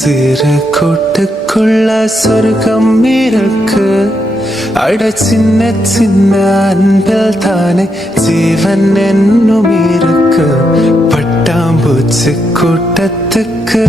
சிறு கூட்டுக்குள்ள சொர்க்கம் இருக்கு. அட சின்ன சின்ன அன்பில் தானே ஜீவன் என்னும் இருக்கு. பட்டாம்பூச்சி கூட்டத்துக்கு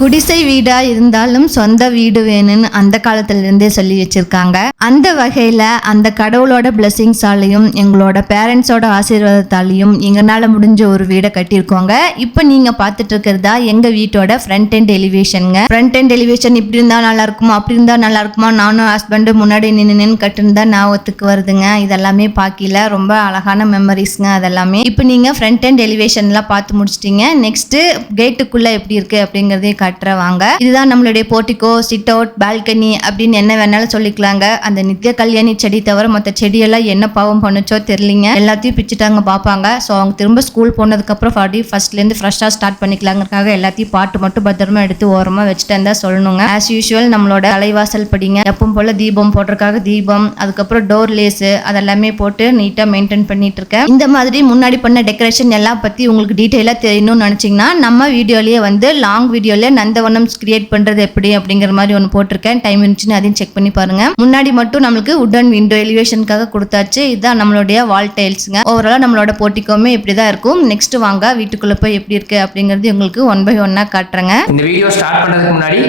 குடிசை வீடா இருந்தாலும் சொந்த வீடு வேணும்னு அந்த காலத்துல இருந்தே சொல்லி வச்சிருக்காங்க. அந்த வகையில அந்த கடவுளோட பிளெஸிங்ஸாலையும் எங்களோட பேரண்ட்ஸோட ஆசீர்வாதத்தாலையும் எங்களால முடிஞ்ச ஒரு வீடை கட்டியிருக்கோங்க. இப்போ நீங்க பார்த்துட்டு இருக்கிறதா எங்க வீட்டோட ஃப்ரண்ட் அண்ட் எலிவேஷனுங்க. ஃப்ரண்ட் அண்ட் எலிவேஷன் இப்படி இருந்தா நல்லா இருக்குமா அப்படி இருந்தா நல்லா இருக்குமா, நானும் ஹஸ்பண்டு முன்னாடி நின்று கட்டிருந்தா ஞாபகத்துக்கு வருதுங்க. இதெல்லாமே பார்க்கல ரொம்ப அழகான மெமரிஸ்ங்க அதெல்லாமே. இப்போ நீங்க ஃப்ரண்ட் அண்ட் எலிவேஷன்லாம் பார்த்து முடிச்சிட்டீங்க. நெக்ஸ்ட் கேட்டுக்குள்ள எப்படி இருக்கு அப்படிங்கறதே வாங்க. இதுதான் நம்மளுடைய போர்ட்டிகோ, சிட் அவுட், பால்கனி அப்படின்னு என்ன வேணாலும் சொல்லிக்கலாங்க. அந்த நித்திய கல்யாணி செடி தவிர மற்ற செடியெல்லாம் என்ன பாவம் பண்ணுச்சோ தெரியலீங்க, எல்லாத்தையும் பிச்சுட்டாங்க பார்ப்பாங்க. ஸோ அவங்க திரும்ப ஸ்கூல் போனதுக்கு அப்புறம் ஃபர்ஸ்ட்லேருந்து ஃப்ரெஷ்ஷாக ஸ்டார்ட் பண்ணிக்கலாங்கிறதுக்காக எல்லாத்தையும் பாட்டு மட்டும் பத்திரமா எடுத்து ஓரமாக வச்சுட்டேன் தான் சொல்லணுங்க. ஆஸ் யூஷுவல் நம்மளோட தலைவாசல் படிங்க எப்பவும் போல தீபம் போடுறதுக்காக தீபம், அதுக்கப்புறம் டோர் லேஸு அதெல்லாமே போட்டு நீட்டாக மெயின்டைன் பண்ணிட்டு இருக்கேன். இந்த மாதிரி முன்னாடி பண்ண டெக்கரேஷன் எல்லாம் பற்றி உங்களுக்கு டீட்டெயிலாக தெரியணும்னு நினச்சிங்கன்னா நம்ம வீடியோலேயே வந்து லாங் வீடியோல நந்தவனம் கிரியேட் பண்றது எப்படி அப்படிங்கிற மாதிரி ஒன்று போட்டிருக்கேன். டைம் இருந்துச்சுன்னு அதையும் செக் பண்ணி பாருங்க. முன்னாடி மட்டும் நம்மளுக்கு உடன் விண்டோ எலிவேஷனுக்காக கொடுத்தாச்சு. இதுதான் நம்மளுடைய வால் டைல்ஸுங்க. ஓவராலா நம்மளோட போர்ட்டிகோமே இப்படிதான் இருக்கும். நெக்ஸ்ட் வாங்க வீட்டுக்குள்ள போய் எப்படி இருக்கு அப்படிங்கிறது உங்களுக்கு ஒன் பை ஒன்னா காட்டுறேங்க. இந்த வீடியோ ஸ்டார்ட் பண்றதுக்கு முன்னாடி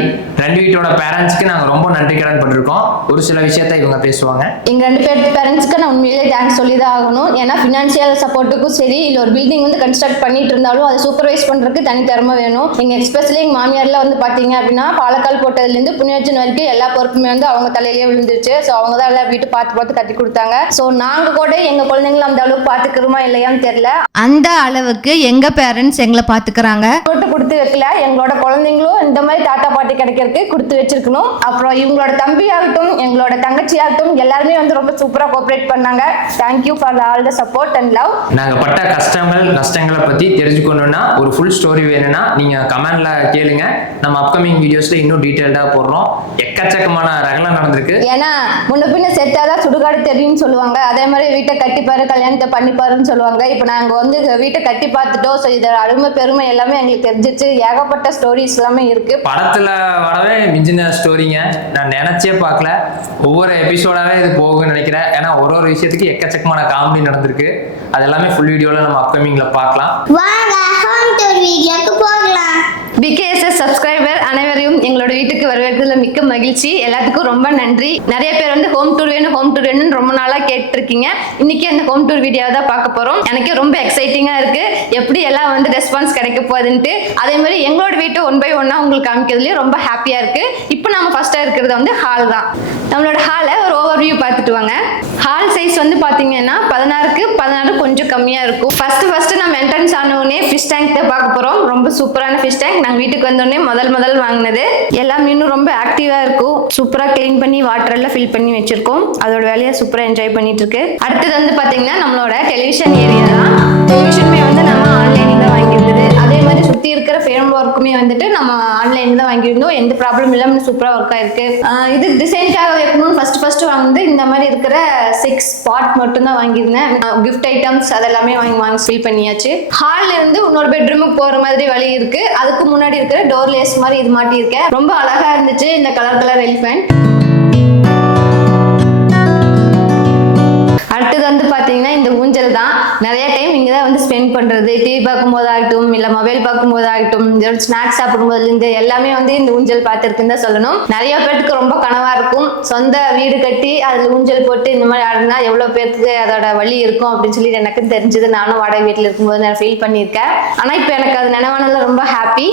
ரெண்டு வீட்டோட பேரண்ட்ஸ்க்கு நாங்க ரொம்ப நன்றி கடன் பண்ணிருக்கோம். ஒரு சில விஷயத்தை இவங்க பேசுவாங்க. எங்க ரெண்டு பேர் பேரண்ட்ஸ்க்கு நான் உண்மையிலே தேங்க்ஸ் சொல்லி தான் ஆகணும். ஏன்னா ஃபினான்ஷியல் சப்போர்ட்டுக்கும் சரி, இல்ல ஒரு பில்டிங் வந்து கன்ஸ்ட்ரக்ட் பண்ணிட்டு இருந்தாலும் அதை சூப்பர்வைஸ் பண்றதுக்கு தனி திறமை வேணும். எங்க எக்ஸ்பெஷலி எங்க மாமியார்ல வந்து பாத்தீங்க அப்படின்னா பாலக்கால் போட்டதுலேருந்து புண்ணியர்ஜன் வரைக்கும் எல்லா பொறுப்புமே வந்து அவங்க தலையிலேயே விழுந்துருச்சு. ஸோ அவங்க தான் எல்லாம் வீட்டு பார்த்து கட்டி கொடுத்தாங்க. ஸோ நாங்க கூட எங்க குழந்தைங்களை அந்த அளவுக்கு பாத்துக்கிறோமா இல்லையான்னு தெரியல. அந்த அளவுக்கு எங்க பேரண்ட்ஸ் எங்களை பாத்துக்கிறாங்க. போட்டு கொடுத்து வைக்கல, எங்களோட குழந்தைங்களும் இந்த மாதிரி தாத்தா பாட்டி கிடைக்கிறதுக்கு கொடுத்து வச்சிருக்கணும். அப்புறம் இவங்களோட தம்பி ஆகட்டும் எங்களோட தங்கச்சி ஆகட்டும் எல்லாருமே வந்து ரொம்ப சூப்பரா கோஆபரேட் பண்ணாங்க. Thank you for all the support and love. நாங்க பட்ட கஷ்டங்கள் நஷ்டங்களை பத்தி தெரிஞ்சுக்கணும்னா ஒரு ஃபுல் ஸ்டோரி வேணும்னா நீங்க கமெண்ட்ல கேளுங்க. நம்ம அப்கமிங் வீடியோஸ்ல இன்னும் டீடைல்டா போடுறோம். எக்கச்சக்கமான ரகலம் நடந்திருக்கு. ஏன்னா முன்ன பின்ன செத்தாதான் சுடுகாடு தெரியும்னு சொல்லுவாங்க. அதே மாதிரி வீட்டை கட்டிப்பாரு கல்யாணத்தை பண்ணிப்பாருன்னு சொல்லுவாங்க. இப்போ நாங்க வந்து வீட்டை கட்டி பார்த்துட்டோம். ஸோ இதோட அருமை பெருமை எல்லாமே எங்களுக்கு தெரிஞ்சிச்சு. ஏகப்பட்ட ஸ்டோரிஸ் எல்லாமே இருக்கு. படத்துல வரவே மிஞ்சின ஸ்டோரிங்க. நான் நினைச்சே பார்க்கல ஒவ்வொரு எபிசோடாவே இது போகும்னு நினைக்கிறேன். ஏன்னா ஒரு ஒரு விஷயத்துக்கு எக்கச்சக்கமான காமெடி நடந்திருக்கு. அது எல்லாமே ஃபுல் வீடியோல நம்ம அப்கமிங்ல பார்க்கலாம். பிகேஎஸ்எஸ் சப்ஸ்கிரைபர் அனைவரையும் எங்களோட வீட்டுக்கு வரவேற்கிறதுல மிக்க மகிழ்ச்சி. எல்லாத்துக்கும் ரொம்ப நன்றி. நிறைய பேர் வந்து ஹோம் டூர் வேணும்னு ரொம்ப நாளா கேட்டிருக்கீங்க. இன்னைக்கு அந்த ஹோம் டூர் வீடியோ தான் பார்க்க போறோம். எனக்கு ரொம்ப எக்ஸைட்டிங்கா இருக்கு எப்படி எல்லாம் வந்து ரெஸ்பான்ஸ் கிடைக்க போகுதுன்ட்டு. அதே மாதிரி எங்களோட வீட்டை ஒன் பை ஒன்னா உங்களுக்கு காமிக்கிறதுலயே ரொம்ப ஹாப்பியா இருக்கு. இப்போ நம்ம ஃபர்ஸ்டா இருக்கிறது வந்து ஹால் தான். நம்மளோட ஹாலை ஒரு ஓவர்வியூ பார்த்துட்டு வாங்க. ஹால் சைஸ் வந்து பாத்தீங்கன்னா 16க்கு 16 கொஞ்சம் கம்மியா இருக்கும். ஃபர்ஸ்ட் நம்ம என்ட்ரன்ஸ் ஆன உடனே ஃபிஷ் டேங்க் தான் பார்க்க போறோம். ரொம்ப சூப்பரான ஃபிஷ் டேங்க். நாங்க வீட்டுக்கு வந்தோடனே முதல் வாங்கினது. எல்லா மீனும் ரொம்ப ஆக்டிவா இருக்கும். சூப்பரா கிளீன் பண்ணி வாட்டர் எல்லாம் ஃபில் பண்ணி வச்சிருக்கோம். அதோட வேலையை சூப்பரா என்ஜாய் பண்ணிட்டு இருக்கு. அடுத்தது வந்து பாத்தீங்கன்னா நம்மளோட டெலிவிஷன் ஏரியா தான். டெலிவிஷனுமே வந்து நம்ம ஆன்லைன்ல தான் வாங்கியிருந்தது. அதே மாதிரி சுத்தி இருக்கிற ஃப்ரேம் ஒர்க்குமே வந்துட்டு நம்ம ஆன்லைன்ல தான் வாங்கியிருந்தோம். எந்த ப்ராப்ளம் இல்லாம சூப்பரா ஒர்க் ஆயிருக்கு. இது டிசைன்காக வைக்கணும்னு ஃபர்ஸ்ட் வாங்கினது இந்த மாதிரி இருக்கிற 6 ஸ்பாட் மட்டும் தான் வாங்கியிருந்தேன். கிஃப்ட் ஐட்டம்ஸ் அதெல்லாமே வாங்கி ஃபில் பண்ணியாச்சு. ஹால்ல இருந்து இன்னொரு பெட்ரூமுக்கு போற மாதிரி வழி இருக்கு. அதுக்கு முன்னாடி இருக்கிற டோர் லேஸ் மாதிரி இது மாட்டி இருக்கேன். ரொம்ப அழகா இருந்துச்சு இந்த கலர் எலிஃபென்ட். அடுத்தது வந்து பாத்தீங்கன்னா இந்த ஊஞ்சல் தான். நிறைய டைம் இங்க தான் வந்து ஸ்பெண்ட் பண்றது. டிவி பார்க்கும்போது ஆகட்டும், இல்ல மொபைல் பார்க்கும்போது ஆகட்டும், ஸ்நாக்ஸ் சாப்பிடும்போதுல இருந்து எல்லாமே வந்து இந்த ஊஞ்சல் பார்த்துருக்குன்னு தான் சொல்லணும். நிறைய பேருக்கு ரொம்ப கனவா இருக்கும் சொந்த வீடு கட்டி அதுல ஊஞ்சல் போட்டு இந்த மாதிரி ஆடுனா எவ்வளவு பேருக்கு அதோட வழி இருக்கும் அப்படின்னு சொல்லி எனக்கு தெரிஞ்சது. நானும் வாடகை வீட்டுல இருக்கும்போது நான் ஃபீல் பண்ணியிருக்கேன். ஆனா இப்ப எனக்கு அது நினைவானதுல ரொம்ப ஹாப்பி.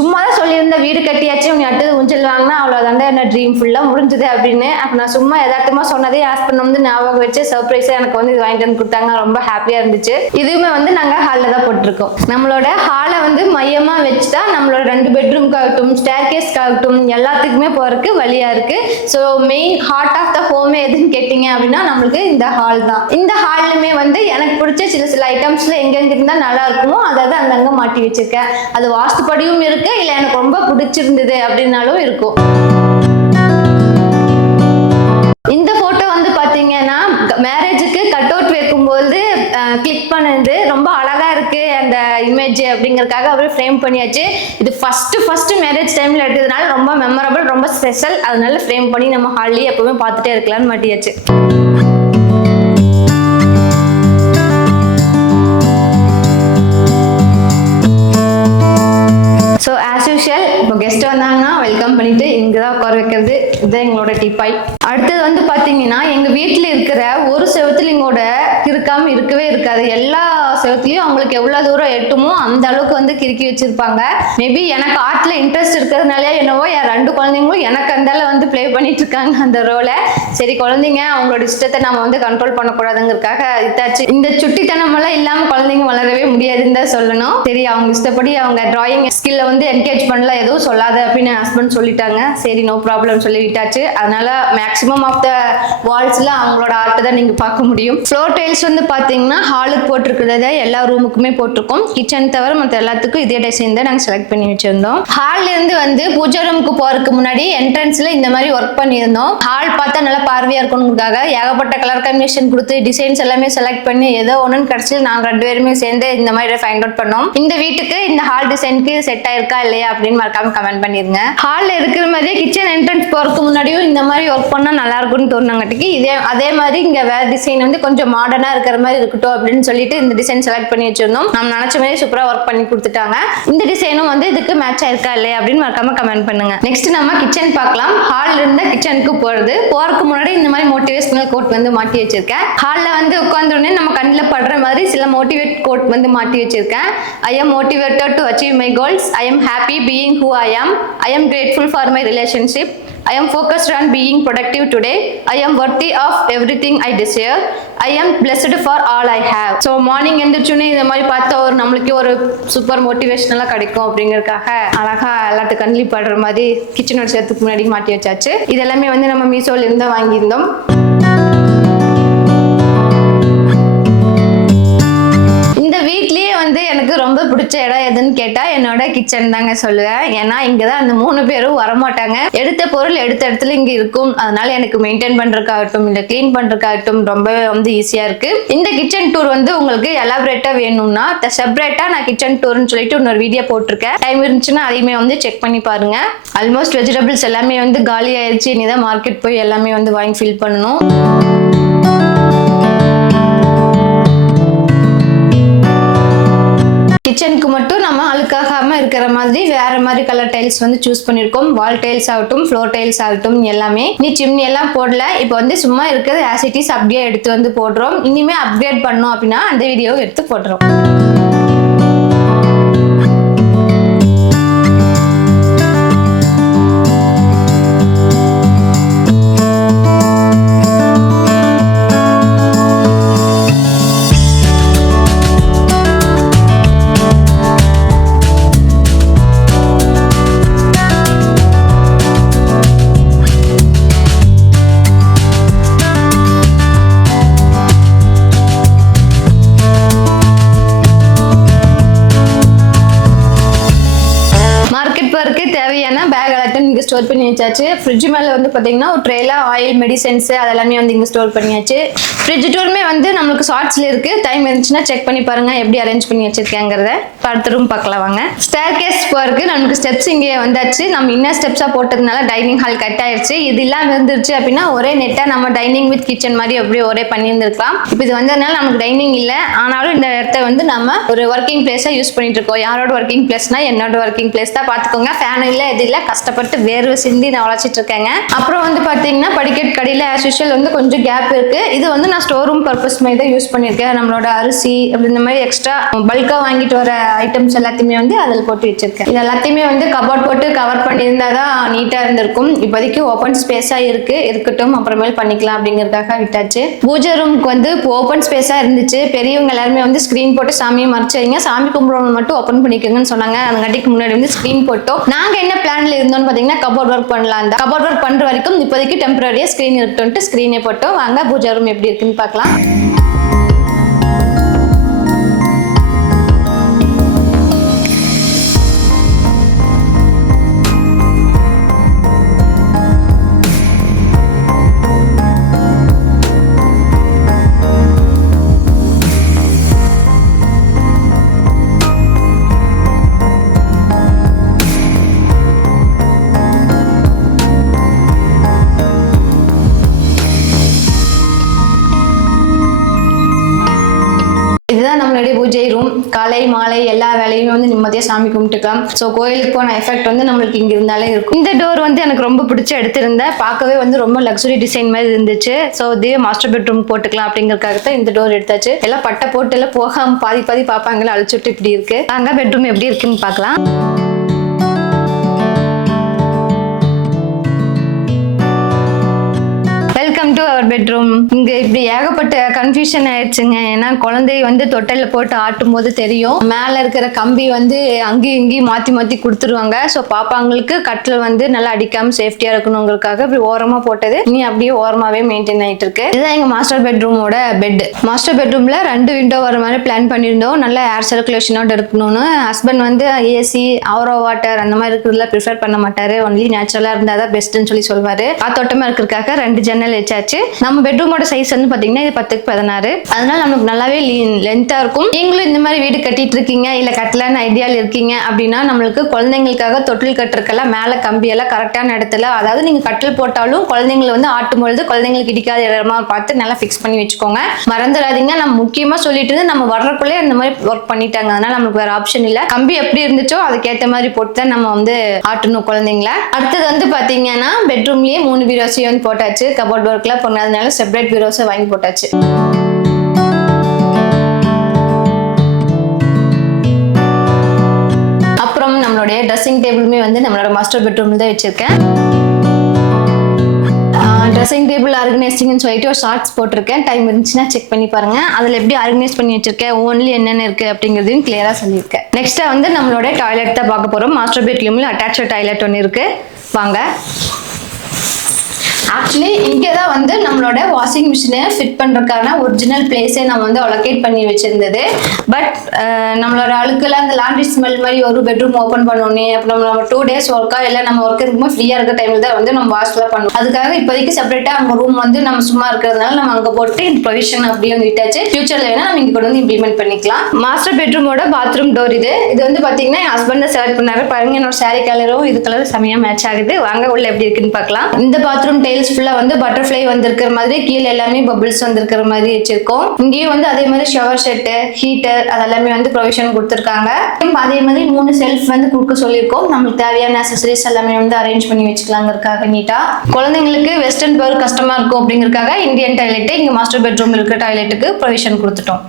சும்மா தான் சொல்லியிருந்த வீடு கட்டியாச்சு உங்க அடுத்தது ஊஞ்சல் வாங்கினா அவ்வளவுதாண்டா என்ன ட்ரீம் ஃபுல்லா முடிஞ்சது அப்படின்னு. அப்ப நான் சும்மா யதார்த்தமா சொன்னதே ஆஸ் பண்ண வந்து ஞாபகம் வச்சு சர்ப்ரைஸா எனக்கு வந்து இது வாங்கிட்டு வந்து கொடுத்தாங்க. ரொம்ப ஹாப்பியா இருந்துச்சு. இதுவுமே வந்து நாங்க ஹால்ல தான் போட்டிருக்கோம். நம்மளோட ஹாலை வந்து மையமா வச்சுதான் நம்மளோட 2 பெட்ரூம்காகட்டும் ஸ்டேர்கேஸ்க்காகட்டும் எல்லாத்துக்குமே போறதுக்கு வழியா இருக்கு. So main heart of the home எதுன்னு கேட்டீங்க அப்படின்னா நம்மளுக்கு இந்த ஹால் தான். இந்த ஹால்லுமே வந்து எனக்கு பிடிச்ச சில ஐட்டம்ஸ்ல எங்கெங்க இருந்தா நல்லா இருக்குமோ அதாவது அங்கங்க மாட்டி வச்சிருக்கேன். அது வாஸ்துப்படியும் இருக்கு, இல்ல எனக்கு ரொம்ப பிடிச்சிருந்தது அப்படின்னாலும் இருக்கும். இந்த போட்டோ வந்து பாத்தீங்கன்னா மேரேஜுக்கு கட் அவுட் வைக்கும்போது கிளிக் பண்ணது ரொம்ப அழகா இருக்கு அந்த இமேஜ் அப்படிங்கறதுக்காக அப்படியே ஃப்ரேம் பண்ணியாச்சு. இது ஃபர்ஸ்ட் மேரேஜ் டைம்ல எடுத்ததுனால ரொம்ப மெமரபிள், ரொம்ப ஸ்பெஷல். அதனால ஃப்ரேம் பண்ணி நம்ம ஹால்லயே எப்பவுமே பார்த்துட்டே இருக்கலாம்னு மாட்டியாச்சு. ஸோ ஆஸ் யூஷுவல் இப்போ கெஸ்ட் வந்தாங்கன்னா வெல்கம் பண்ணிட்டு இங்கே தான் உட்கார வைக்கிறது. இதுதான் எங்களோட டீப்பாய். அடுத்தது வந்து பார்த்தீங்கன்னா எங்கள் வீட்டில் இருக்கிற ஒரு செவத்துல எங்களோட கிறுக்காம இருக்கவே இருக்காது. எல்லா செவத்துலையும் அவங்களுக்கு எவ்வளோ தூரம் எட்டுமோ அந்த அளவுக்கு வந்து கிறுக்கி வச்சிருப்பாங்க. மேபி எனக்கு ஆர்ட்ல இன்ட்ரெஸ்ட் இருக்கிறதுனாலே என்னவோ என் 2 குழந்தைங்களும் எனக்கு அந்தால வந்து ப்ளே பண்ணிட்டு இருக்காங்க அந்த ரோலை. சரி, குழந்தைங்க அவங்களோட இஷ்டத்தை நம்ம வந்து கண்ட்ரோல் பண்ணக்கூடாதுங்கிறதுக்காக இதாச்சு. இந்த சுட்டித்தனம் எல்லாம் இல்லாம குழந்தைங்க வளரவே முடியாதுன்னு தான் சொல்லணும். சரி, அவங்க இஷ்டப்படி அவங்க டிராயிங் ஸ்கில்ல வந்து என்கரேஜ் பண்ணல, எதுவும் சொல்லாத அப்படின்னு ஹஸ்பண்ட் சொல்லிட்டாங்க. சரி, நோ ப்ராப்ளம் சொல்லி விட்டாச்சு. அதனால மேக்ஸிமம் ஆஃப் த வால்ஸ்ல அவங்களோட ஆர்ட் தான் நீங்க பார்க்க முடியும். ஃப்ளோர் டைல்ஸ் வந்து பாத்தீங்கன்னா ஹாலுக்கு போட்டிருக்கிறத எல்லா ரூமுக்குமே போட்டிருக்கோம். கிச்சன் தவிர மற்ற எல்லாத்துக்கும் இதே டிசைன் தான் நாங்கள் செலக்ட் பண்ணி வச்சிருந்தோம். ஹால்ல இருந்து வந்து பூஜை ரூமுக்கு போறதுக்கு முன்னாடி என்ட்ரன்ஸ்ல இந்த மாதிரி ஒர்க் பண்ணியிருந்தோம். ஹால் பார்த்தா நல்லா பார்வையா இருக்கணுங்கிறதுக்காக ஏகப்பட்ட கலர் காம்பினேஷன் கொடுத்து டிசைன்ஸ் எல்லாமே செலக்ட் பண்ணி ஏதோ ஒன்றுன்னு கடைசியில் நாங்கள் 2 பேருமே சேர்ந்து இந்த மாதிரி ஃபைண்ட் அவுட் பண்ணோம். இந்த வீட்டுக்கு இந்த ஹால் டிசைனுக்கு செட் ஆயிருக்கா இல்லையா அப்படின்னு மறக்காம கமெண்ட் பண்ணிருங்க. ஹால்ல இருக்கிற மாதிரியே கிச்சன் என்ட்ரன்ஸ் போறதுக்கு முன்னாடியும் இந்த மாதிரி ஒர்க் பண்ணா நல்லா இருக்கும்னு தோணுனாங்கட்டிக்கு அதே மாதிரி இங்க வேற டிசைன் வந்து கொஞ்சம் மாடர்னா இருக்கிற மாதிரி இருக்கட்டும் அப்படின்னு சொல்லிட்டு இந்த டிசைன் செலக்ட் பண்ணி வச்சிருந்தோம். நம்ம நினைச்ச மாதிரி சூப்பரா ஒர்க் பண்ணி கொடுத்துட்டாங்க. இந்த டிசைனும் வந்து இதுக்கு மேட்ச் ஆயிருக்கா இல்லையா அப்படின்னு மறக்காம கமெண்ட் பண்ணுங்க. நெக்ஸ்ட் நம்ம கிச்சன் பார்க்கலாம். ஹால்ல இருந்து கிச்சனுக்கு போறதுக்கு முன்னாடி இந்த மாதிரி மோட்டிவேஷனல் கோட் வந்து மாட்டி வச்சிருக்கேன். ஹால்ல வந்து உட்கார்ந்த உடனே நம்ம கண்ணில் படுற மாதிரி சில மோட்டிவேட் கோட் வந்து மாட்டி வச்சிருக்கேன். I am motivated to achieve my goals. I am happy being who I am. I am grateful for my relationship. I am focused on being productive today. I am worthy of everything I desire. I am blessed for all I have. So morning எந்திரிச்சுனே இந்த மாதிரி பார்த்தா நம்மளுக்கு ஒரு super மோட்டிவேஷனலாக கிடைக்கும் அப்படிங்கறதுக்காக அழகா எல்லாத்துக்கும் கண்ணில் படுற மாதிரி கிச்சனோட சேர்த்துக்கு முன்னாடி மாட்டி வச்சாச்சு. இதெல்லாமே வந்து நம்ம மீஷோல இருந்து வாங்கியிருந்தோம். வீட்லயே வந்து எனக்கு ரொம்ப பிடிச்ச இடம் எதுன்னு கேட்டா என்னோட கிச்சன் தாங்க சொல்லுவேன். ஏன்னா இங்கதான் அந்த 3 பேரும் வரமாட்டாங்க. எடுத்த பொருள் எடுத்த இடத்துல இங்க இருக்கும். அதனால எனக்கு மெயின்டைன் பண்றதுக்காகட்டும் இல்ல கிளீன் பண்றதுக்காகட்டும் ரொம்பவே வந்து ஈஸியா இருக்கு. இந்த கிச்சன் டூர் வந்து உங்களுக்கு எலாபரேட்டா வேணும்னா செப்பரேட்டா நான் கிச்சன் டூர்னு சொல்லிட்டு இன்னொரு வீடியோ போட்டிருக்கேன். டைம் இருந்துச்சுன்னா அதையுமே வந்து செக் பண்ணி பாருங்க. ஆல்மோஸ்ட் வெஜிடபிள்ஸ் எல்லாமே வந்து காலி ஆயிடுச்சு. இனிதான் மார்க்கெட் போய் எல்லாமே வந்து வாங்கி ஃபில் பண்ணணும். கிச்சனுக்கு மட்டும் நம்ம அழுக்காகாம இருக்கிற மாதிரி வேற மாதிரி கலர் டைல்ஸ் வந்து சூஸ் பண்ணிருக்கோம். வால் டைல்ஸ் ஆகட்டும், ஃப்ளோர் டைல்ஸ் ஆகட்டும் எல்லாமே. நீ சிம்னி எல்லாம் போடல, இப்போ வந்து சும்மா இருக்கிறது ஆஸ் இட் இஸ் அப்படியே எடுத்து வந்து போடுறோம். இனிமே அப்கிரேட் பண்ணோம் அப்படின்னா அந்த வீடியோ எடுத்து போடுறோம். தேவையான பேக் எல்லாத்தையும் இங்கே ஸ்டோர் பண்ணி வச்சாச்சு. ஃப்ரிட்ஜ் மேலே வந்து பார்த்தீங்கன்னா ஒரு ட்ரேல ஆயில் மெடிசன்ஸ் அதெல்லாமே வந்து இங்கே ஸ்டோர் பண்ணியாச்சு. ஃப்ரிட்ஜ் டூருமே வந்து நம்மளுக்கு ஷார்ட்ஸ்ல இருக்கு. டைம் இருந்துச்சுன்னா செக் பண்ணி பாருங்க எப்படி அரேஞ்ச் பண்ணி வச்சிருக்கேங்கிறத. அடுத்த ரூம் பார்க்கலாம் வாங்க. ஸ்டேர் கேஸ் போறதுக்கு நமக்கு ஸ்டெப்ஸ் இங்கே வந்தாச்சு. நம்ம இன்னும் ஸ்டெப்ஸா போட்டதுனால டைனிங் ஹால் கட் ஆயிடுச்சு. இது இல்லாம இருந்துருச்சு அப்படின்னா ஒரே நெட்டா நம்ம டைனிங் வித் கிச்சன் மாதிரி அப்படியே ஒரே பண்ணியிருந்திருக்கலாம். இப்போ இது வந்ததுனால நமக்கு டைனிங் இல்லை. ஆனாலும் இந்த இடத்த வந்து நம்ம ஒரு ஒர்க்கிங் பிளேஸா யூஸ் பண்ணிட்டு இருக்கோம். யாரோட ஒர்க்கிங் பிளேஸ்னா என்னோட ஒர்க்கிங் பிளேஸ் தான். பார்த்துக்கோங்க, ஃபேன் இல்லை இது இல்லை, கஷ்டப்பட்டு வேர்வை சிந்தி நான் வளர்ச்சிட்டு இருக்கேங்க. அப்புறம் வந்து பார்த்தீங்கன்னா படிக்கட் கடையில் ஆஸ் யூஷுவல் வந்து கொஞ்சம் கேப் இருக்கு. இது வந்து நான் ஸ்டோர் ரூம் பர்பஸ் மாதிரி தான் யூஸ் பண்ணியிருக்கேன். நம்மளோட அரிசி அப்படி இந்த மாதிரி எக்ஸ்ட்ரா பல்கா வாங்கிட்டு வர ஐட்டம்ஸ் எல்லாத்தையுமே வந்து அதில் போட்டு வச்சிருக்கேன். இது எல்லாத்தையுமே வந்து கபோர்ட் போட்டு கவர் பண்ணியிருந்தா தான் நீட்டாக இருந்திருக்கும். இப்போதைக்கு ஓப்பன் ஸ்பேஸாக இருக்கட்டும், அப்புறமேல் பண்ணிக்கலாம் அப்படிங்கிறதுக்காக விட்டாச்சு. பூஜை ரூமுக்கு வந்து ஓப்பன் ஸ்பேஸாக இருந்துச்சு. பெரியவங்க எல்லாருமே வந்து ஸ்க்ரீன் போட்டு சாமியை மறைச்சு வைங்க, சாமி கும்பிடுறவங்க மட்டும் ஓப்பன் பண்ணிக்கோங்கன்னு சொன்னாங்க. அதுங்காட்டிக்கு முன்னாடி வந்து ஸ்க்ரீன் போட்டோம். நாங்கள் என்ன பிளான்ல இருந்தோம்னு பார்த்தீங்கன்னா கபோர்ட் ஒர்க் பண்ணலாம். தான் கபோர்ட் ஒர்க் பண்ணுற வரைக்கும் இப்போதைக்கு டெம்பரரியா ஸ்க்ரீன் இருக்கட்டும் ஸ்க்ரீனே போட்டோம். வாங்க பூஜை ரூம் எப்படி இருக்குன்னு பார்க்கலாம். காலை மாலை எல்லா வேலையுமே வந்து நிம்மதியாக சாமி கும்பிட்டுக்கலாம். ஸோ கோயிலுக்கு போன எஃபெக்ட் வந்து நம்மளுக்கு இங்கே இருந்தாலே இருக்கும். இந்த டோர் வந்து எனக்கு ரொம்ப பிடிச்சி எடுத்திருந்தேன். பார்க்கவே வந்து ரொம்ப லக்ஸுரி டிசைன் மாதிரி இருந்துச்சு. ஸோ இதே மாஸ்டர் பெட்ரூம் போட்டுக்கலாம் அப்படிங்கிறதுக்காக தான் இந்த டோர் எடுத்தாச்சு. எல்லாம் பட்டை போட்டு எல்லாம் போகாம பாதி பாதி பார்ப்பாங்களா, அழிச்சுட்டு இப்படி இருக்கு. அங்கே பெட்ரூம் எப்படி இருக்குன்னு பார்க்கலாம். Welcome to our bedroom. இங்க இப்படி ஏகப்பட்ட கன்ஃபியூஷன் ஆயிடுச்சுங்க. ஏன்னா குழந்தை வந்து தொட்டில போட்டு ஆட்டும் போது தெரியும், மேல இருக்கிற கம்பி வந்து அங்கேயும் இங்கேயும் மாத்தி மாத்தி கொடுத்துருவாங்க. ஸோ பாப்பாங்களுக்கு கட்டில் வந்து நல்லா அடிக்காம சேஃப்டியா இருக்கணுங்கிறதுக்காக இப்படி ஓரமா போட்டது இனி அப்படியே ஓரமாவே மெயின்டைன் ஆயிட்டு இருக்கு. இதுதான் எங்க மாஸ்டர் பெட்ரூமோட பெட். மாஸ்டர் பெட்ரூம்ல 2 விண்டோ வர மாதிரி பிளான் பண்ணியிருந்தோம். நல்லா ஏர் சர்க்குலேஷனோட இருக்கணும்னு. ஹஸ்பண்ட் வந்து ஏசி ஆரோ வாட்டர் அந்த மாதிரி இருக்கிறதுல ப்ரிஃபர் பண்ண மாட்டாரு. ஒன்லி நேச்சுரலா இருந்தாதான் பெஸ்ட்னு சொல்லி சொல்வாரு. காத்தோட்டமா இருக்கிறதுக்காக 2 ஜன்னல் வச்சாச்சு. நம்ம பெட்ரூமோட சைஸ் வந்து பாத்தீங்கன்னா இது 10க்கு 16. அதனால நமக்கு நல்லாவே லென்த்தா இருக்கும். நீங்களும் இந்த மாதிரி வீடு கட்டிட்டு இருக்கீங்க, இல்ல கட்டலான்னு ஐடியால இருக்கீங்க அப்படின்னா நம்மளுக்கு குழந்தைங்களுக்காக தொட்டில் கட்டுறதுக்கெல்லாம் மேல கம்பி எல்லாம் கரெக்டான இடத்துல, அதாவது நீங்க கட்டில் போட்டாலும் குழந்தைங்களை வந்து ஆட்டும் பொழுது குழந்தைங்களுக்கு இடிக்காத இடமா பார்த்து நல்லா ஃபிக்ஸ் பண்ணி வச்சுக்கோங்க. மறந்துடாதீங்க. நம்ம முக்கியமா சொல்லிட்டு இருந்து நம்ம வர்றக்குள்ளே அந்த மாதிரி ஒர்க் பண்ணிட்டாங்க. அதனால நமக்கு வேற ஆப்ஷன் இல்ல. கம்பி எப்படி இருந்துச்சோ அதுக்கேற்ற மாதிரி போட்டு தான் நம்ம வந்து ஆட்டணும் குழந்தைங்களை. அடுத்தது வந்து பாத்தீங்கன்னா பெட்ரூம்லயே 3 பீரோஸையும் வந்து போட்டாச்சு. கபோர்ட் ஒர்க்லாம் பண்ணதுனால செப்பரேட் பீரோஸை வாங்கி போட்டாச்சு. அப்புறம் நம்மளுடைய ட்ரெஸ்ஸிங் டேபிளுமே வந்து நம்மளோட மாஸ்டர் பெட்ரூம்ல தான் வச்சிருக்கேன். ட்ரெஸ்ஸிங் டேபிள் ஆர்கனைசிங்னு சொல்லிட்டு ஒரு ஷார்ட்ஸ் போட்டிருக்கேன். டைம் இருந்துச்சுன்னா செக் பண்ணி பாருங்க. அதில் எப்படி ஆர்கனைஸ் பண்ணி வச்சிருக்கேன், ஓன்லி என்னென்ன இருக்கு அப்படிங்கிறதையும் கிளியரா சொல்லியிருக்கேன். நெக்ஸ்டா வந்து நம்மளோட டாய்லெட் தான் பார்க்க போறோம். மாஸ்டர் பெட்ரூம்ல அட்டாச் டாய்லெட் ஒன்று இருக்கு. வாங்க. ஆக்சுவலி இங்கே தான் வந்து நம்மளோட வாஷிங் மிஷினை ஃபிட் பண்ணுறதுக்கான ஒரிஜினல் பிளேஸே நம்ம வந்து அலோகேட் பண்ணி வச்சிருந்தது. பட் நம்மளோட அழுக்கெல்லாம் அந்த லாண்ட்ரி ஸ்மெல் மாதிரி ஒரு பெட்ரூம் ஓப்பன் பண்ணோன்னே அப்புறம் நம்ம 2 days ஒர்க்கா இல்லை நம்ம ஒர்க் இருக்கும்போது ஃப்ரீயாக இருக்க டைமில் தான் வந்து நம்ம வாஷ்லாம் பண்ணுவோம். அதுக்காக இப்போதைக்கு செப்பரேட்டாக அங்கே ரூம் வந்து நம்ம சும்மா இருக்கிறதுனால நம்ம அங்கே போட்டு இந்த ப்ரொவிஷன் அப்படியே வந்து விட்டாச்சு. ஃபியூச்சரில் வேணால் நம்ம இங்கே கொண்டு வந்து இம்ப்ளிமெண்ட் பண்ணிக்கலாம். மாஸ்டர் பெட்ரூமோட பாத்ரூம் டோர் இது. இது வந்து பார்த்தீங்கன்னா என் ஹஸ்பண்ட் தான் செலக்ட் பண்ணாரு. பாருங்க, என்னோட சாரி கலரும் இது கலரும் செமையாக மேட்ச் ஆகுது. வாங்க உள்ள எப்படி இருக்குன்னு பார்க்கலாம். இந்த பாத்ரூம் டைல்ஸ் ஃபுல்லா வந்து பட்டர்ஃப்ளை வந்திருக்கிற மாதிரி, கீழே எல்லாமே பபிள்ஸ் வந்திருக்கிற மாதிரி வச்சிருக்கோம். இங்கேயும் வந்து அதே மாதிரி ஷவர் செட்டு, ஹீட்டர் அதெல்லாமே வந்து ப்ரொவிஷன் கொடுத்துருக்காங்க. அதே மாதிரி 3 செல்ஃப் வந்து கொடுக்க சொல்லியிருக்கோம். நம்மளுக்கு தேவையான அக்சசரிஸ் எல்லாமே வந்து அரேஞ்ச் பண்ணி வச்சுக்கலாங்கிறதுக்காக நீட்டா. குழந்தைங்களுக்கு வெஸ்டர்ன் பவர் கஷ்டமா இருக்கும் அப்படிங்கிறதுக்காக இந்தியன் டாய்லெட் இங்க மாஸ்டர் பெட்ரூம் இருக்கிற டாய்லெட்டுக்கு ப்ரொவிஷன் கொடுத்துட்டோம்.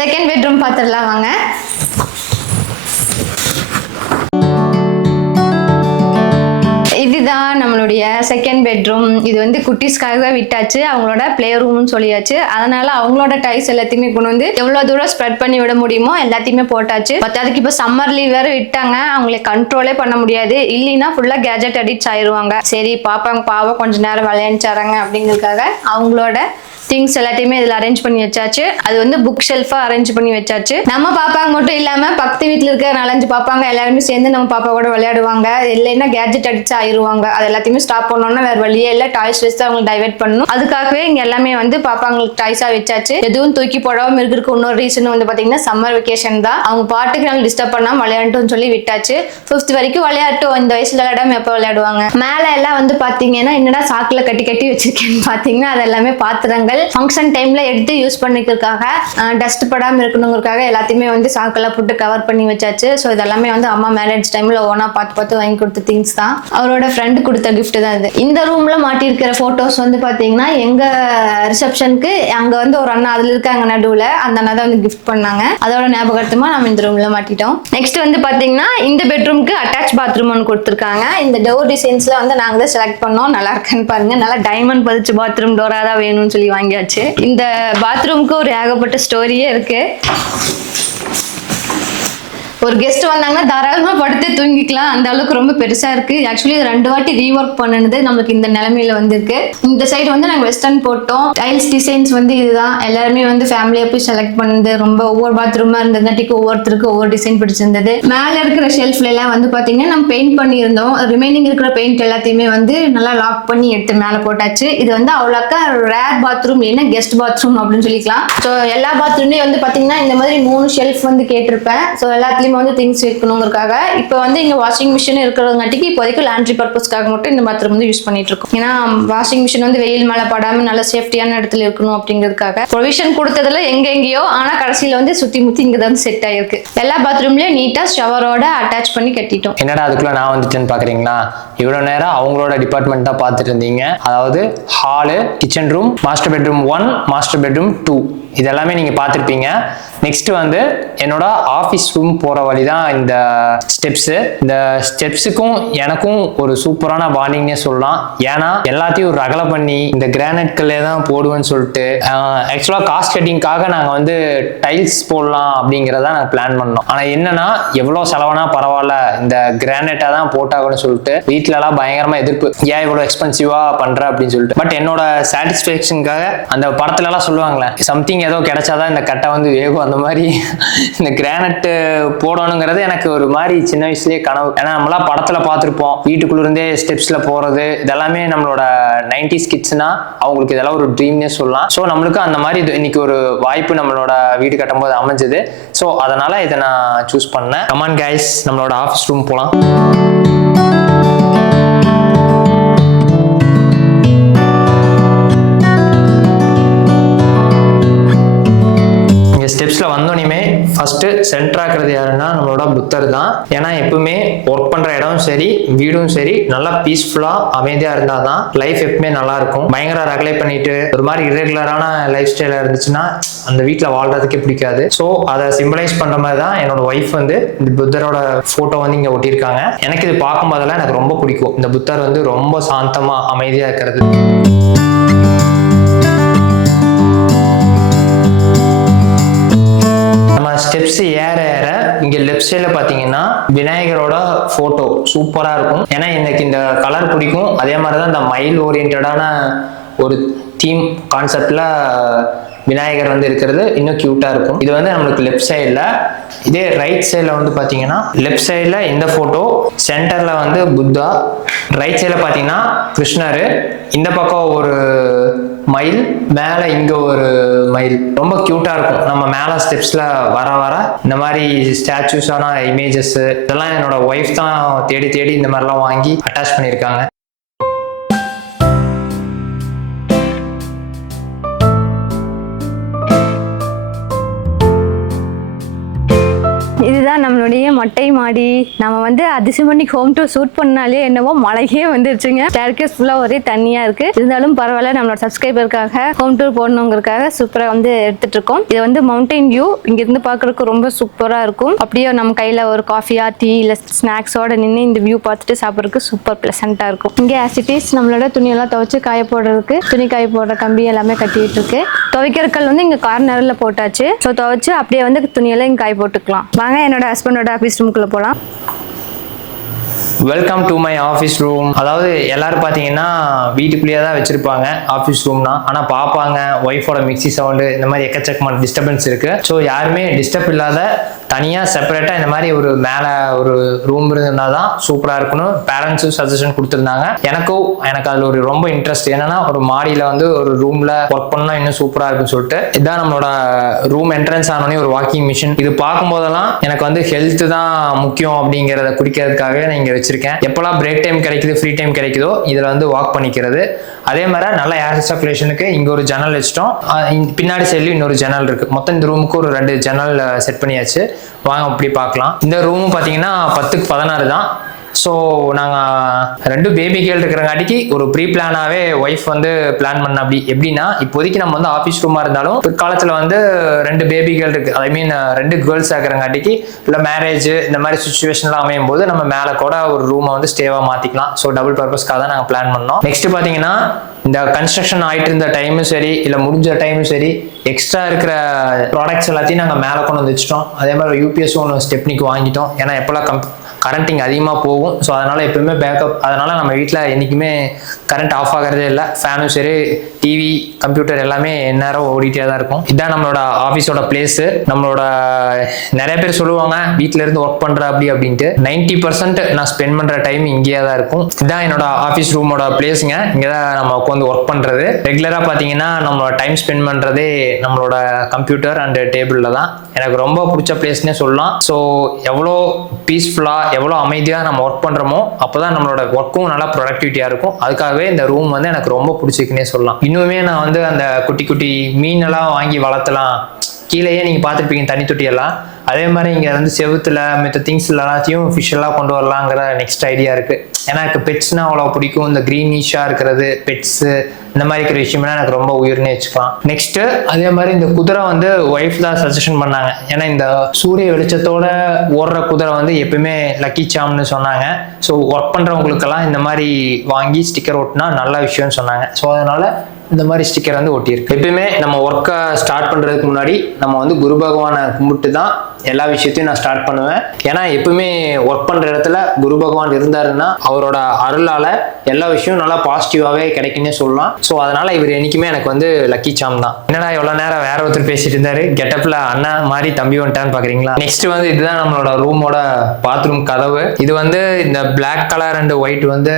செகண்ட் பெட்ரூம் பார்த்துடலாம் வாங்க. இதுதான் நம்மளுடைய செகண்ட் பெட்ரூம். இது வந்து குட்டீஸ்க்காக விட்டாச்சு. அவங்களோட பிளே ரூம்னு சொல்லியாச்சு. அதனால அவங்களோட டைஸ் எல்லாத்தையுமே கொண்டு வந்து எவ்வளவு தூரம் ஸ்ப்ரெட் பண்ணி விட முடியுமோ எல்லாத்தையுமே போட்டாச்சு. அதுக்கு இப்போ சம்மர் லீவ் வேற விட்டாங்க. அவங்களை கண்ட்ரோலே பண்ண முடியாது. இல்லைன்னா ஃபுல்லா கேஜெட் அடிக்ட் ஆயிடுவாங்க. சரி பாப்பாங்க பாவம் கொஞ்ச நேரம் விளையாண்டுறாங்க அப்படிங்கிறதுக்காக அவங்களோட திங்ஸ் எல்லாத்தையுமே இதில் அரேஞ்ச் பண்ணி வச்சாச்சு. அது வந்து புக் ஷெல்ஃபா அரேஞ்ச் பண்ணி வச்சாச்சு. நம்ம பாப்பாங்க மட்டும் இல்லாம பக்கத்து வீட்டில் இருக்க 4-5 பாப்பாங்க எல்லாருமே சேர்ந்து நம்ம பாப்பா கூட விளையாடுவாங்க. இல்லைன்னா கேஜெட் அடிச்சு ஆயிடுவாங்க. அது எல்லாத்தையுமே ஸ்டாப் பண்ணோம்னா வேற வழியே இல்லை. டாய்ஸ் வச்சு தான் அவங்களுக்கு டைவெர்ட் பண்ணணும். அதுக்காகவே இங்க எல்லாமே வந்து பாப்பாங்களுக்கு டாய்ஸா வச்சாச்சு. எதுவும் தூக்கி போடாம இருக்கிறதுக்கு இன்னொரு ரீசன் வந்து பாத்தீங்கன்னா சம்மர் வெக்கேஷன் தான். அவங்க பாட்டுக்கு நம்ம டிஸ்டர்ப் பண்ணாம விளையாட்டுன்னு சொல்லி விட்டாச்சு. 5th வரைக்கும் விளையாட்டும். இந்த வயசுல விளையாடாம எப்போ விளையாடுவாங்க. மேல எல்லாம் வந்து பாத்தீங்கன்னா என்னடா சாக்குல கட்டி கட்டி வச்சிருக்கேன்னு பாத்தீங்கன்னா அது எல்லாமே பாத்திரங்கள் ஃபங்க்ஷன் டைம்ல எடுத்து யூஸ் பண்ணிக்கிறதுக்காக, டஸ்ட் படாம இருக்கணுங்கிறதுக்காக எல்லாத்தையுமே வந்து சாக்கெல்லாம் போட்டு கவர் பண்ணி வச்சாச்சு. ஸோ இதெல்லாமே வந்து அம்மா மேரேஜ் டைம்ல ஓனா பார்த்து வாங்கி கொடுத்த திங்ஸ் தான். அவரோட ஃப்ரெண்டு கொடுத்த கிஃப்ட் தான் இது. இந்த ரூம்ல மாட்டிருக்கிற போட்டோஸ் வந்து பாத்தீங்கன்னா எங்க ரிசப்ஷனுக்கு அங்க வந்து ஒரு அண்ணா அதுல இருக்காங்க நடுவுல, அந்த அண்ணா தான் வந்து கிஃப்ட் பண்ணாங்க. அதோட ஞாபகார்த்தமா நம்ம இந்த ரூம்ல மாட்டிட்டோம். நெக்ஸ்ட் வந்து பாத்தீங்கன்னா இந்த பெட்ரூம்க்கு அட்டாச் பாத்ரூம் ஒன்று கொடுத்துருக்காங்க. இந்த டோர் டிசைன்ஸ்ல வந்து நாங்க தான் செலக்ட் பண்ணோம். நல்லா இருக்குன்னு பாருங்க. நல்லா டைமண்ட் பதிச்சு பாத்ரூம் டோரா தான் வேணும்னு சொல்லி வாங்கியாச்சு. இந்த பாத்ரூம்க்கு ஒரு ஏகப்பட்ட ஸ்டோரியே இருக்கு. ஒரு கெஸ்ட் வந்தாங்கன்னா தாராளமா படுத்து தூங்கிக்கலாம். அந்த அளவுக்கு ரொம்ப பெருசா இருக்கு. ஆக்சுவலி 2 வாட்டி ரீஒர்க் பண்ணது நம்மளுக்கு இந்த நிலைமையில வந்திருக்கு. இந்த சைடு வந்து நாங்க வெஸ்டர்ன் போட்டோம். டைல்ஸ் டிசைன்ஸ் வந்து இதுதான். எல்லாருமே வந்து ஃபேமிலியா போய் செலக்ட் பண்ணது. ரொம்ப ஒவ்வொரு பாத்ரூமா இருந்ததாட்டிக்கு ஒவ்வொருத்தருக்கு ஒவ்வொரு டிசைன் பிடிச்சிருந்தது. மேல இருக்கிற ஷெல்ஃப்ல எல்லாம் வந்து பாத்தீங்கன்னா நம்ம பெயிண்ட் பண்ணியிருந்தோம். ரிமைனிங் இருக்கிற பெயிண்ட் எல்லாத்தையுமே வந்து நல்லா லாக் பண்ணி எடுத்து மேல போட்டாச்சு. இது வந்து அவ்வளோக்கா ரேர் பாத்ரூம் இல்லைன்னா கெஸ்ட் பாத்ரூம் அப்படின்னு சொல்லிக்கலாம். ஸோ எல்லா பாத்ரூம்லயும் வந்து பாத்தீங்கன்னா இந்த மாதிரி 3 ஷெல்ஃப் வந்து கேட்டிருப்பேன். ஸோ எல்லாத்துலயும் அதிகமாக வந்து திங்ஸ் வைக்கணுங்கிறதுக்காக இப்போ வந்து இங்கே வாஷிங் மிஷின் இருக்கிறதுங்காட்டிக்கு இப்போதைக்கு லாண்ட்ரி பர்பஸ்க்காக மட்டும் இந்த பாத்ரூம் வந்து யூஸ் பண்ணிட்டு இருக்கோம். ஏன்னா வாஷிங் மிஷின் வந்து வெயில் மேலே படாமல் நல்ல சேஃப்டியான இடத்துல இருக்கணும் அப்படிங்கிறதுக்காக ப்ரொவிஷன் கொடுத்ததுல எங்கெங்கேயோ, ஆனால் கடைசியில் வந்து சுற்றி முற்றி இங்கே தான் செட் ஆயிருக்கு. எல்லா பாத்ரூம்லேயும் நீட்டாக ஷவரோட அட்டாச் பண்ணி கட்டிட்டோம். என்னடா அதுக்குள்ள நான் வந்துட்டேன்னு பார்க்குறீங்களா? இவ்வளோ நேரம் அவங்களோட டிபார்ட்மெண்ட் தான் பார்த்துட்டு இருந்தீங்க. அதாவது hall, kitchen room, master bedroom 1, master bedroom 2 இதெல்லாமே நீங்கள் பார்த்துருப்பீங்க. நெக்ஸ்ட் வந்து என்னோட ஆஃபீஸ் ரூம் போகிற வழி தான் இந்த ஸ்டெப்ஸு. இந்த ஸ்டெப்ஸுக்கும் எனக்கும் ஒரு சூப்பரான பாண்டிங்னே சொல்லலாம். ஏன்னா எல்லாத்தையும் ஒரு ரகலை பண்ணி இந்த கிரானைட் கல்லே தான் போடுவேன்னு சொல்லிட்டு ஆக்சுவலாக காஸ்ட் கட்டிங்காக நாங்கள் வந்து டைல்ஸ் போடலாம் அப்படிங்கிறத நாங்கள் பிளான் பண்ணோம். ஆனால் என்னன்னா எவ்வளோ செலவானா பரவாயில்ல, இந்த கிரானைட்டாக தான் போட்டாகணும்னு சொல்லிட்டு வீட்டிலலாம் பயங்கரமாக எதிர்ப்பு, ஏன் இவ்வளோ எக்ஸ்பென்சிவாக பண்ணுற அப்படின்னு சொல்லிட்டு. பட் என்னோட சாட்டிஸ்ஃபேக்ஷனுக்காக அந்த படத்துலலாம் சொல்லுவாங்களே, சம்திங் ஏதோ கிடைச்சாதான் இந்த கட்டை வந்து வேகும், அந்த மாதிரி இந்த கிரானைட் போடணுங்கிறது எனக்கு ஒரு மாதிரி சின்ன வயசுலேயே கனவு. ஏன்னா நம்மளாம் படத்துல பார்த்துருப்போம், வீட்டுக்குள்ள இருந்தே ஸ்டெப்ஸ்ல போறது, இதெல்லாமே நம்மளோட 90s கிட்ஸ்னா அவங்களுக்கு இதெல்லாம் ஒரு ட்ரீம்னே சொல்லலாம். ஸோ நம்மளுக்கு அந்த மாதிரி இன்னைக்கு ஒரு வாய்ப்பு நம்மளோட வீடு கட்டும் போது அமைஞ்சது. ஸோ அதனால இதை நான் சூஸ் பண்ணேன். கமான் கைஸ், நம்மளோட ஆஃபீஸ் ரூம் போகலாம். ஸ்டெப்ஸ்ல வந்தோடனே ஃபர்ஸ்ட் சென்டர் ஆக்குறது யாருன்னா நம்மளோட புத்தர் தான். ஏன்னா எப்பவுமே ஒர்க் பண்ற இடமும் சரி வீடும் சரி நல்லா பீஸ்ஃபுல்லா அமைதியா இருந்தாதான் லைஃப் எப்பவுமே நல்லா இருக்கும். பயங்கர ரகலை பண்ணிட்டு ஒரு மாதிரி இரெகுலரான லைஃப் ஸ்டைலா இருந்துச்சுன்னா அந்த வீட்டில் வாழ்றதுக்கே பிடிக்காது. ஸோ அதை சிம்பிளைஸ் பண்ற மாதிரி தான் என்னோட ஒய்ஃப் வந்து இந்த புத்தரோட போட்டோ வந்து இங்க ஒட்டியிருக்காங்க. எனக்கு இது பார்க்கும் போதெல்லாம் எனக்கு ரொம்ப பிடிக்கும். இந்த புத்தர் வந்து ரொம்ப சாந்தமா அமைதியா இருக்கிறது. ஸ்டெப்ஸ் ஏற ஏற இங்க லெஃப்ட் சைட்ல பாத்தீங்கன்னா விநாயகரோட போட்டோ சூப்பரா இருக்கும். ஏன்னா எனக்கு இந்த கலர் பிடிக்கும். அதே மாதிரிதான் இந்த மயில் ஓரியன்டான ஒரு தீம் கான்செப்ட்ல விநாயகர் வந்து இருக்கிறது இன்னும் கியூட்டா இருக்கும். இது வந்து நம்மளுக்கு லெஃப்ட் சைட்ல. இதே ரைட் சைட்ல வந்து பாத்தீங்கன்னா லெஃப்ட் சைட்ல இந்த போட்டோ, சென்டர்ல வந்து புத்தா, ரைட் சைட்ல பாத்தீங்கன்னா கிருஷ்ணர், இந்த பக்கம் ஒரு மயில், மேல இங்க ஒரு மயில். ரொம்ப கியூட்டா இருக்கும். நம்ம மேல ஸ்டெப்ஸ்ல வர வர இந்த மாதிரி ஸ்டாச்சூஸான இமேஜஸ் இதெல்லாம் என்னோட ஒய்ஃப் தான் தேடி தேடி இந்த மாதிரிலாம் வாங்கி அட்டாச் பண்ணியிருக்காங்க. இதுதான் நம்மளுடைய மொட்டை மாடி. நம்ம வந்து அதிசயமணிக்கு ஹோம் டூர் ஷூட் பண்ணாலே என்னவோ மழையே வந்துருச்சுங்க. ஸ்டேர்கேஸ் ஃபுல்லாக ஒரே தண்ணியா இருக்கு. இருந்தாலும் பரவாயில்ல, நம்மளோட சப்ஸ்கிரைபருக்காக ஹோம் டூர் போடணுங்கிறதுக்காக சூப்பராக வந்து எடுத்துட்டு இருக்கோம். இது வந்து மவுண்டைன் வியூ. இங்கிருந்து பார்க்கறதுக்கு ரொம்ப சூப்பரா இருக்கும். அப்படியே நம்ம கையில ஒரு காஃபியா டீ இல்லை ஸ்நாக்ஸோட நின்று இந்த வியூ பார்த்துட்டு சாப்பிட்றதுக்கு சூப்பர் பிளசண்டா இருக்கும். இங்கே ஆசிட்டிஸ் நம்மளோட துணியெல்லாம் துவைச்சு காய போடுறதுக்கு துணி காய போடுற கம்பி எல்லாமே கட்டிட்டு இருக்கு. துவைக்கிறக்கல் வந்து இங்க கார்னர்ல போட்டாச்சு. ஸோ துவைச்சு அப்படியே வந்து துணியெல்லாம் இங்கே காய போட்டுக்கலாம். வாங்க என்னோட ஹஸ்பண்டோட ஆஃபீஸ் ரூமுக்குள்ள போகலாம். Welcome to my office room. அதாவது எல்லாரும் பார்த்தீங்கன்னா வீட்டுக்குள்ளேயே தான் வச்சிருப்பாங்க ஆஃபீஸ் ரூம்னா. ஆனால் பார்ப்பாங்க ஒய்ஃபோட மிக்சி சவுண்டு இந்த மாதிரி எக்கச்சக்கமான டிஸ்டர்பன்ஸ் இருக்கு. ஸோ யாருமே டிஸ்டர்ப் இல்லாத தனியாக செப்பரேட்டாக இந்த மாதிரி ஒரு மேலே ஒரு ரூம் இருந்தால் தான் சூப்பராக இருக்கணும். பேரண்ட்ஸும் சஜஷன் கொடுத்துருந்தாங்க. எனக்கு அதில் ஒரு ரொம்ப இன்ட்ரெஸ்ட். என்னன்னா ஒரு மாடியில் வந்து ஒரு ரூமில் ஒர்க் பண்ணால் இன்னும் சூப்பராக இருக்குன்னு சொல்லிட்டு இதுதான் நம்மளோட ரூம் என்ட்ரன்ஸ் ஆனோடனே ஒரு வாக்கிங் மிஷின். இது பார்க்கும்போதெல்லாம் எனக்கு வந்து ஹெல்த் தான் முக்கியம் அப்படிங்கிறத குடிக்கிறதுக்காகவே நான் இங்கே வச்சிருக்கேன். எப்போல்லாம் பிரேக் டைம் கிடைக்குது, ஃப்ரீ டைம் கிடைக்குதோ இதில் வந்து வாக் பண்ணிக்கிறது. அதே மாதிரி நல்ல ஏர் சர்க்குலேஷனுக்கு இங்கே ஒரு ஜன்னல் வச்சிட்டோம். பின்னாடி சைட்லையும் இன்னொரு ஜன்னல் இருக்கு. மொத்தம் இந்த ரூமுக்கு ஒரு 2 ஜன்னல் செட் பண்ணியாச்சு. வாங்க அப்படி பார்க்கலாம். இந்த ரூம் பார்த்தீங்கன்னா 10க்கு 16 தான். ஸோ நாங்கள் 2 பேபி கேர்ள் இருக்கிறங்காட்டிக்கு ஒரு ப்ரீ பிளானாகவே ஒய்ஃப் வந்து பிளான் பண்ண. எப்படின்னா இப்போதைக்கு நம்ம வந்து ஆஃபீஸ் ரூமாக இருந்தாலும் பிற்காலத்தில் வந்து 2 பேபி கேர்ள் இருக்கு, ஐ மீன் 2 கேர்ள்ஸ் ஆகிறங்காட்டிக்கு இல்லை மேரேஜ் இந்த மாதிரி சுச்சுவேஷன்லாம் அமையும் போது நம்ம மேலே கூட ஒரு ரூமை வந்து ஸ்டேவாக மாற்றிக்கலாம். ஸோ டபுள் பர்பஸ்க்காக தான் நாங்கள் பிளான் பண்ணோம். நெக்ஸ்ட் பார்த்தீங்கன்னா இந்த கன்ஸ்ட்ரக்ஷன் ஆகிட்டு இருந்த டைமும் சரி இல்லை முடிஞ்ச டைமும் சரி எக்ஸ்ட்ரா இருக்கிற ப்ராடக்ட்ஸ் எல்லாத்தையும் நாங்கள் மேலே கொண்டு வந்து வச்சிட்டோம். அதே மாதிரி யூபிஎஸ் ஒன்று ஸ்டெப்னிக்கு வாங்கிட்டோம். ஏன்னா எப்போல்லாம் கரண்ட் இங்கே அதிகமாக போகும். ஸோ அதனால் எப்பவுமே பேக்கப். அதனால் நம்ம வீட்டில் என்றைக்குமே கரண்ட் ஆஃப் ஆகிறதே இல்லை. ஃபேனும் சரி, டிவி, கம்ப்யூட்டர் எல்லாமே நேரம் ஓடிட்டே தான் இருக்கும். இதுதான் நம்மளோட ஆஃபீஸோட பிளேஸு. நம்மளோட நிறைய பேர் சொல்லுவாங்க வீட்டில இருந்து ஒர்க் பண்ணுற அப்படின்ட்டு. 90% நான் ஸ்பெண்ட் பண்ணுற டைம் இங்கேயே தான் இருக்கும். இதுதான் என்னோட ஆஃபீஸ் ரூமோட பிளேஸுங்க. இங்கே தான் நம்ம உட்காந்து ஒர்க் பண்ணுறது. ரெகுலராக பார்த்தீங்கன்னா நம்மளோட டைம் ஸ்பெண்ட் பண்ணுறதே நம்மளோட கம்ப்யூட்டர் அண்ட் டேபிளில் தான். எனக்கு ரொம்ப பிடிச்ச பிளேஸ்னே சொல்லலாம். ஸோ எவ்வளோ பீஸ்ஃபுல்லாக, எவ்வளோ அமைதியாக நம்ம ஒர்க் பண்ணுறோமோ அப்போ தான் நம்மளோட ஒர்க்கும் நல்லா ப்ரொடக்டிவிட்டியாக இருக்கும். அதுக்காகவே இந்த ரூம் வந்து எனக்கு ரொம்ப பிடிச்சிக்குன்னே சொல்லலாம். இன்னுமே நான் வந்து அந்த குட்டி குட்டி மீனெல்லாம் வாங்கி வளர்த்தலாம். கீழேயே நீங்கள் பார்த்துருப்பீங்க தண்ணி தொட்டியெல்லாம். அதே மாதிரி இங்கே வந்து செவுத்துல மித்த திங்ஸ் எல்லாத்தையும் ஃபிஷ் எல்லாம் கொண்டு வரலாங்கிற நெக்ஸ்ட் ஐடியா இருக்குது. ஏன்னா எனக்கு பெட்ஸ்னால் அவ்வளோ பிடிக்கும். இந்த க்ரீனிஷாக இருக்கிறது பெட்ஸு இந்த மாதிரி இருக்கிற விஷயம்லாம் எனக்கு ரொம்ப உயிர்னே வச்சுக்கலாம். நெக்ஸ்ட்டு அதே மாதிரி இந்த குதிரை வந்து ஒய்ஃப் தான் சஜஷன் பண்ணாங்க. ஏன்னா இந்த சூரிய வெளிச்சத்தோட ஓடுற குதிரை வந்து எப்பயுமே லக்கி சாம்னு சொன்னாங்க. ஸோ ஒர்க் பண்ணுறவங்களுக்கெல்லாம் இந்த மாதிரி வாங்கி ஸ்டிக்கர் ஒட்டினா நல்ல விஷயம்னு சொன்னாங்க. ஸோ அதனால் இந்த மாதிரி ஸ்டிக்கர் வந்து ஒட்டியிருக்கு. எப்பயுமே நம்ம ஒர்க்கை ஸ்டார்ட் பண்ணுறதுக்கு முன்னாடி நம்ம வந்து குரு பகவானை கும்பிட்டு தான் எல்லா விஷயத்தையும் நான் ஸ்டார்ட் பண்ணுவேன். ஏன்னா எப்பவுமே ஒர்க் பண்ணுற இடத்துல குரு பகவான் இருந்தாருன்னா அவரோட அருளால் எல்லா விஷயமும் நல்லா பாசிட்டிவாகவே கிடைக்குன்னே சொல்லலாம். ஸோ அதனால இவர் என்னைக்குமே எனக்கு வந்து லக்கி சாம் தான். என்னடா எவ்வளோ நேரம் வேற ஒருத்தர் பேசிட்டு இருந்தாரு, கெட்டப்பில் அண்ணா மாதிரி தம்பி வந்துட்டான்னு பார்க்குறீங்களா? நெக்ஸ்ட் வந்து இதுதான் நம்மளோட ரூமோட பாத்ரூம் கதவு. இது வந்து இந்த பிளாக் கலர் அண்ட் ஒயிட் வந்து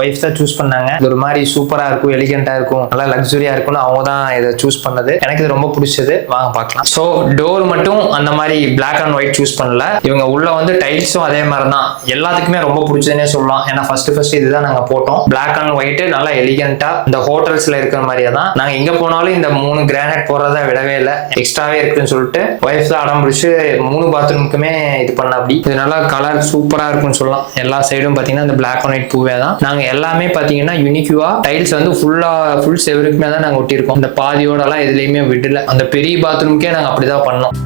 ஒய்ஃப் தான் சூஸ் பண்ணாங்க. இது ஒரு மாதிரி சூப்பராக இருக்கும், எலிகென்ட்டாக இருக்கும், நல்லா லக்ஸுரியா இருக்கும்னு அவங்க தான் இதை சூஸ் பண்ணது. எனக்கு இது ரொம்ப பிடிச்சது. வாங்க பார்க்கலாம். ஸோ டோர் மட்டும் அந்த மாதிரி பிளாக் அண்ட் ஒயிட் சூஸ் பண்ணல. இவங்க உள்ள வந்து டைல்ஸும் அதே மாதிரி தான். எல்லாத்துக்குமே ரொம்ப பிடிச்சதுன்னே சொல்லலாம். ஏன்னா ஃபர்ஸ்ட் இதுதான் நாங்க போட்டோம். பிளாக் அண்ட் ஒயிட் நல்லா எலிகென்ட்டா இந்த ஹோட்டல்ஸ்ல இருக்கிற மாதிரியே தான். நாங்க எங்க போனாலும் இந்த 3 கிரானைட் போடுறத விடவே இல்லை. எக்ஸ்ட்ராவே இருக்குன்னு சொல்லிட்டு ஒய்ஃப் தான் அடம் பிடிச்சு 3 பாத்ரூமுக்குமே இது பண்ண. அப்படி இது நல்லா கலர் சூப்பரா இருக்குன்னு சொல்லலாம். எல்லா சைடும் பாத்தீங்கன்னா இந்த பிளாக் அண்ட் ஒயிட் பூவே தான். நாங்க எல்லாமே பாத்தீங்கன்னா யூனிக்யூவா டைல்ஸ் வந்து ஃபுல் செவருக்குமே தான் நாங்க ஒட்டியிருக்கோம். இந்த பாதியோட எல்லாம் எதுலையுமே விடல. அந்த பெரிய பாத்ரூம்க்கே நாங்க அப்படிதான் பண்ணோம்.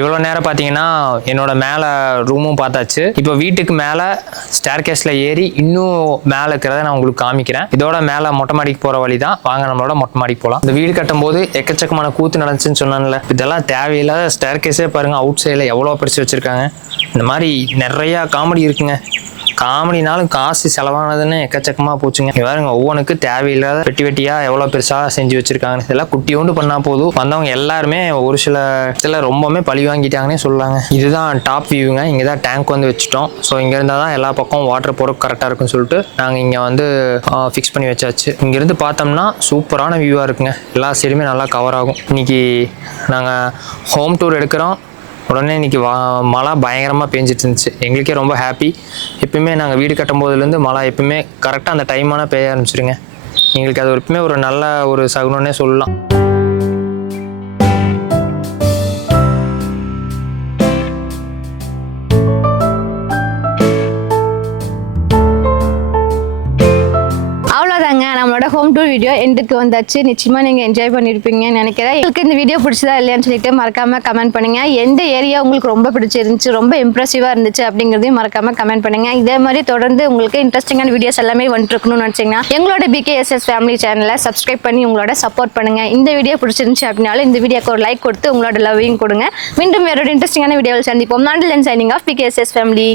இவ்வளோ நேரம் பார்த்தீங்கன்னா என்னோட மேலே ரூமும் பார்த்தாச்சு. இப்போ வீட்டுக்கு மேலே ஸ்டேர் கேஸில் ஏறி இன்னும் மேலே இருக்கிறத நான் உங்களுக்கு காமிக்கிறேன். இதோட மேலே மொட்டை மாடிக்கு போகிற வழி தான். வாங்க நம்மளோட மொட்டை மாடிக்கு போகலாம். இந்த வீடு கட்டும் போது எக்கச்சக்கமான கூத்து நடந்துச்சுன்னு சொன்னான்ல, இதெல்லாம் தேவையில்லாத ஸ்டேர் கேஸே பாருங்கள். அவுட் சைடில் எவ்வளோ பிரித்து வச்சுருக்காங்க. இந்த மாதிரி நிறையா காமெடி இருக்குங்க. காமெடினாலும் காசு செலவானதுன்னு எக்கச்சக்கமாக போச்சுங்க. பாருங்க ஒவ்வொன்றுக்கு தேவையில்லாத வெட்டியாக எவ்வளோ பெருசாக செஞ்சு வச்சிருக்காங்க. இதெல்லாம் குட்டியோண்டு பண்ணால் போதும். வந்தவங்க எல்லாருமே ஒரு சில இடத்துல ரொம்பவுமே பழி வாங்கிட்டாங்கன்னே சொல்லாங்க. இதுதான் டாப் வியூங்க. இங்கே தான் டேங்க் வந்து வச்சுட்டோம். ஸோ இங்கே இருந்தால் தான் எல்லா பக்கம் வாட்டர் போகிறதுக்கு கரெக்டாக இருக்குன்னு சொல்லிட்டு நாங்கள் இங்கே வந்து ஃபிக்ஸ் பண்ணி வச்சாச்சு. இங்கேருந்து பார்த்தோம்னா சூப்பரான வியூவாக இருக்குங்க. எல்லா சைடுமே நல்லா கவர் ஆகும். இன்னைக்கு நாங்கள் ஹோம் டூர் எடுக்கிறோம். உடனே இன்றைக்கி மழை பயங்கரமாக பேஞ்சிட்டு இருந்துச்சு. எங்களுக்கே ரொம்ப ஹாப்பி. எப்பவுமே நாங்கள் வீடு கட்டும் போதுலேருந்து மழை எப்பவுமே கரெக்டாக அந்த டைமான பெய்ய ஆரம்பிச்சிருங்க. எங்களுக்கு அது எப்பவுமே ஒரு நல்ல ஒரு சகுனம்னே சொல்லலாம். நம்மளோட ஹோம் டூர் வீடியோ எண்டுக்கு வந்தாச்சு. நிச்சயமாக நீங்கள் என்ஜாய் பண்ணியிருப்பீங்கன்னு நினைக்கிறேன். உங்களுக்கு இந்த வீடியோ பிடிச்சதா இல்லையான்னு சொல்லிட்டு மறக்காமல் கமெண்ட் பண்ணுங்கள். எந்த ஏரியா உங்களுக்கு ரொம்ப பிடிச்சிருந்துச்சு, ரொம்ப இம்ப்ரெசிவாக இருந்துச்சு அப்படிங்கிறதையும் மறக்காமல் கமெண்ட் பண்ணுங்கள். இதே மாதிரி தொடர்ந்து உங்களுக்கு இன்ட்ரெஸ்டிங்கான வீடியோஸ் எல்லாமே வந்துருக்கணும்னு நினச்சிங்கன்னா எங்களோட BKSS ஃபேமிலி சேனலை சப்ஸ்கிரைப் பண்ணி உங்களோட சப்போர்ட் பண்ணுங்கள். இந்த வீடியோ பிடிச்சிருந்துச்சு அப்படின்னாலும் இந்த வீடியோக்கு ஒரு லைக் கொடுத்து உங்களோட லவ்வையும் கொடுங்க. மீண்டும் வேறொரு இன்ட்ரெஸ்டிங்கான வீடியோவில் சந்திப்போம். நான் சைனிங் ஆஃப் BKSS ஃபேமிலி.